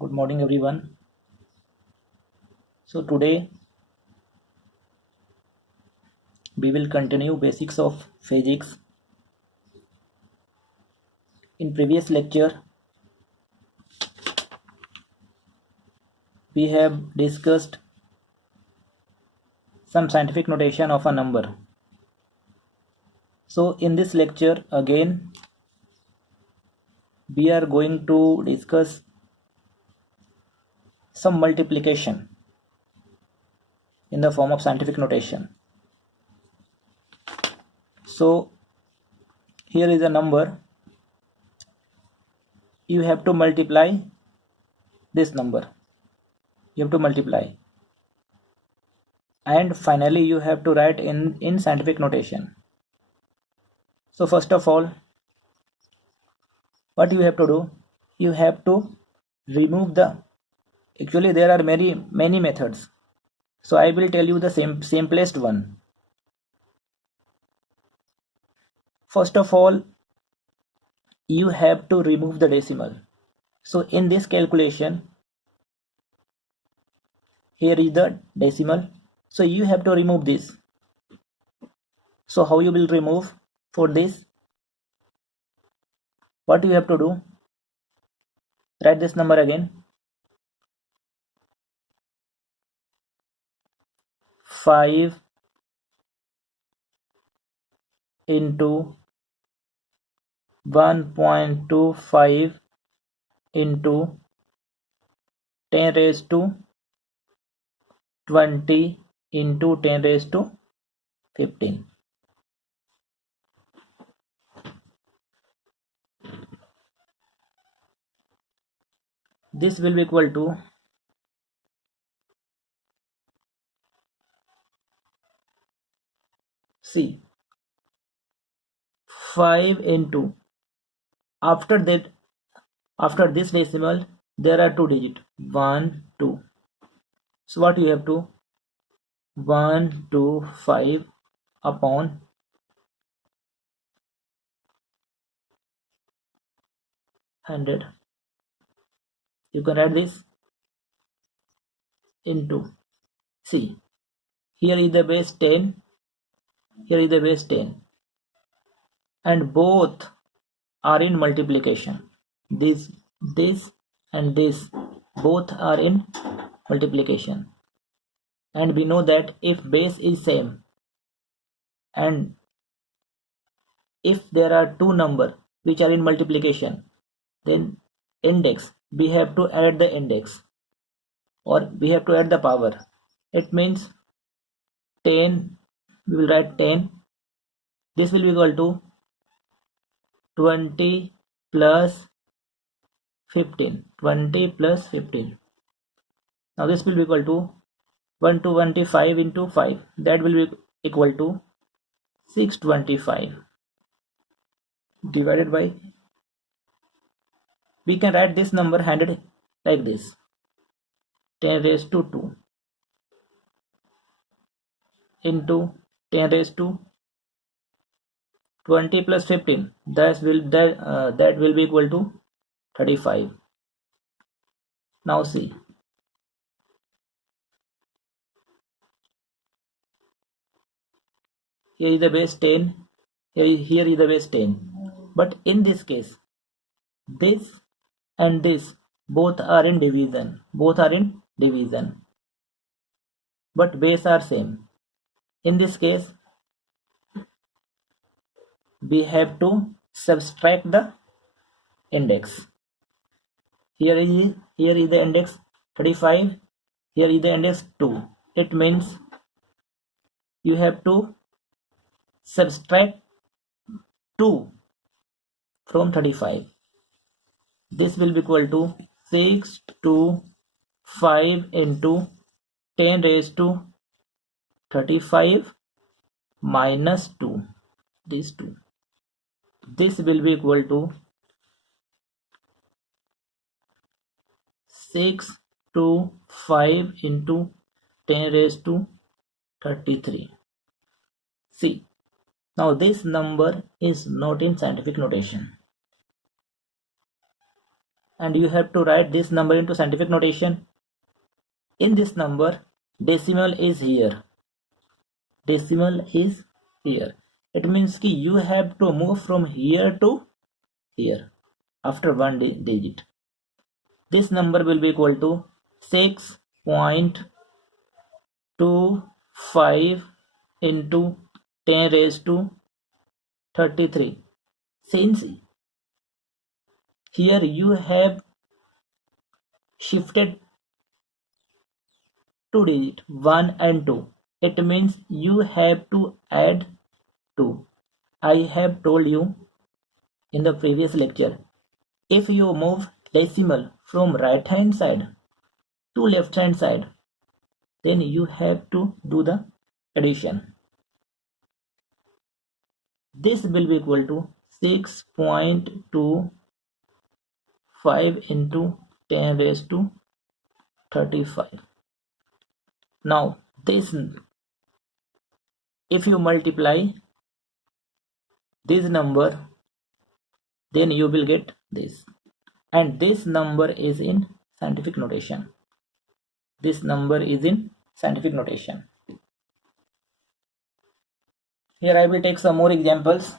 Good morning, everyone. So today we will continue basics of physics. In previous lecture, we have discussed some scientific notation of a number. So in this lecture again, we are going to discuss some multiplication in the form of scientific notation. So here is a number. You have to multiply this number. You have to multiply. And finally, you have to write in scientific notation. So first of all, what you have to do, you have to remove actually there are many methods, so I will tell you the simplest one. First of all, you have to remove the decimal. So in this calculation, here is the decimal, so you have to remove this. So how you will remove? For this, what you have to do, write this number again, 5 into 1.25 into 10 raised to 20 into 10 raised to 15. This will be equal to C 5 into, after this decimal there are two digits, 1 2. So what you have to, 125 upon 100. You can write this into, see, here is the base 10, here is the base 10, and both are in multiplication. This and this both are in multiplication, and we know that if base is same and if there are two numbers which are in multiplication, then index, we have to add the index, or we have to add the power. It means 10, we will write 10, this will be equal to 20 plus 15, 20 plus 15. Now this will be equal to 125 into 5, that will be equal to 625 divided by, we can write this number 100 like this, 10 raised to 2 into 10 raised to 20 plus 15, that will be equal to 35. Now see, here is the base 10, here is the base 10, but in this case this and this both are in division, but base are same. In this case we have to subtract the index. Here is the index 35, here is the index 2. It means you have to subtract 2 from 35. This will be equal to 625 into 10 raised to 35 minus 2, these 2. This will be equal to 625 into 10 raised to 33. See, now this number is not in scientific notation. and you have to write this number into scientific notation. In this number, decimal is here. Decimal is here. It means कि you have to move from here to here after one digit. This number will be equal to 6.25 into 10 raised to 33. Since here you have shifted two digits 1 and 2, it means you have to add 2. I have told you in the previous lecture, if you move decimal from right hand side to left hand side, then you have to do the addition. This will be equal to 6.25 into 10 raised to 35. Now this, if you multiply this number, then you will get this, and this number is in scientific notation. This number is in scientific notation. Here I will take some more examples.